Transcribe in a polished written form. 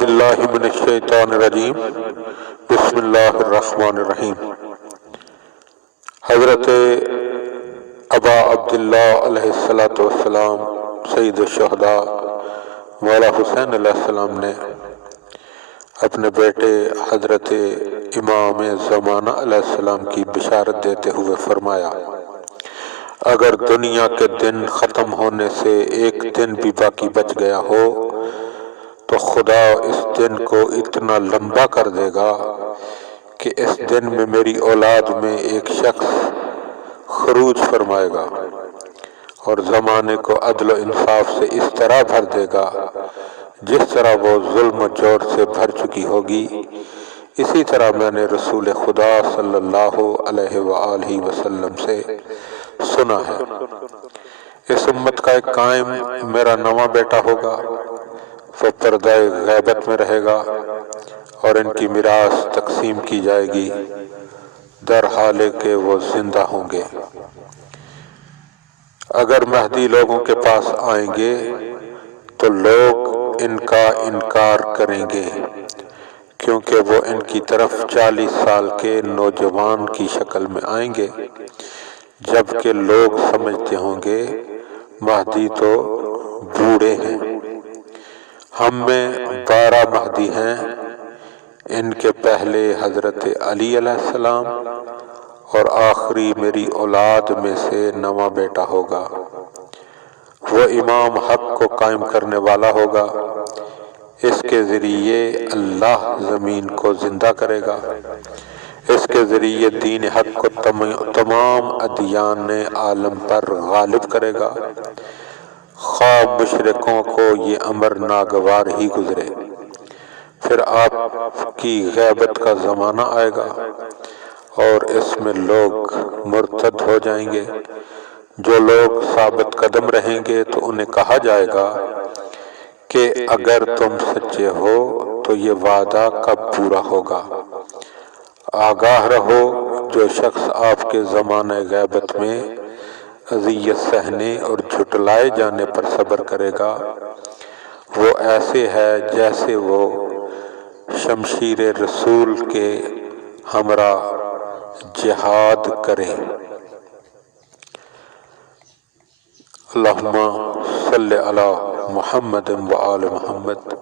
باللہ من الشیطان الرجیم بسم اللہ الرحمن الرحیم۔ حضرت ابا عبداللہ علیہ السلام سید الشہداء مولا حسین علیہ السلام نے اپنے بیٹے حضرت امام زمانہ علیہ السلام کی بشارت دیتے ہوئے فرمایا، اگر دنیا کے دن ختم ہونے سے ایک دن بھی باقی بچ گیا ہو تو خدا اس دن کو اتنا لمبا کر دے گا کہ اس دن میں میری اولاد میں ایک شخص خروج فرمائے گا اور زمانے کو عدل و انصاف سے اس طرح بھر دے گا جس طرح وہ ظلم و جور سے بھر چکی ہوگی۔ اسی طرح میں نے رسول خدا صلی اللہ علیہ وآلہ وسلم سے سنا ہے، اس امت کا ایک قائم میرا نواں بیٹا ہوگا، وہ پردہ غیبت میں رہے گا اور ان کی میراث تقسیم کی جائے گی در حال کہ وہ زندہ ہوں گے۔ اگر مہدی لوگوں کے پاس آئیں گے تو لوگ ان کا انکار کریں گے، کیونکہ وہ ان کی طرف 40 سال کے نوجوان کی شکل میں آئیں گے، جبکہ لوگ سمجھتے ہوں گے مہدی تو بوڑھے ہیں۔ ہم میں 12 مہدی ہیں، ان کے پہلے حضرت علی علیہ السلام اور آخری میری اولاد میں سے نواں بیٹا ہوگا۔ وہ امام حق کو قائم کرنے والا ہوگا، اس کے ذریعے اللہ زمین کو زندہ کرے گا، اس کے ذریعے دین حق کو تمام ادیان عالم پر غالب کرے گا، خواہ مشرکوں کو یہ امر ناگوار ہی گزرے۔ پھر آپ کی غیبت کا زمانہ آئے گا اور اس میں لوگ مرتد ہو جائیں گے۔ جو لوگ ثابت قدم رہیں گے تو انہیں کہا جائے گا کہ اگر تم سچے ہو تو یہ وعدہ کب پورا ہوگا؟ آگاہ رہو، جو شخص آپ کے زمانہ غیبت میں اذیت سہنے اور جھٹلائے جانے پر صبر کرے گا، وہ ایسے ہے جیسے وہ شمشیر رسول کے ہمراہ جہاد کرے۔ اللہم صلی علی محمد و آل محمد۔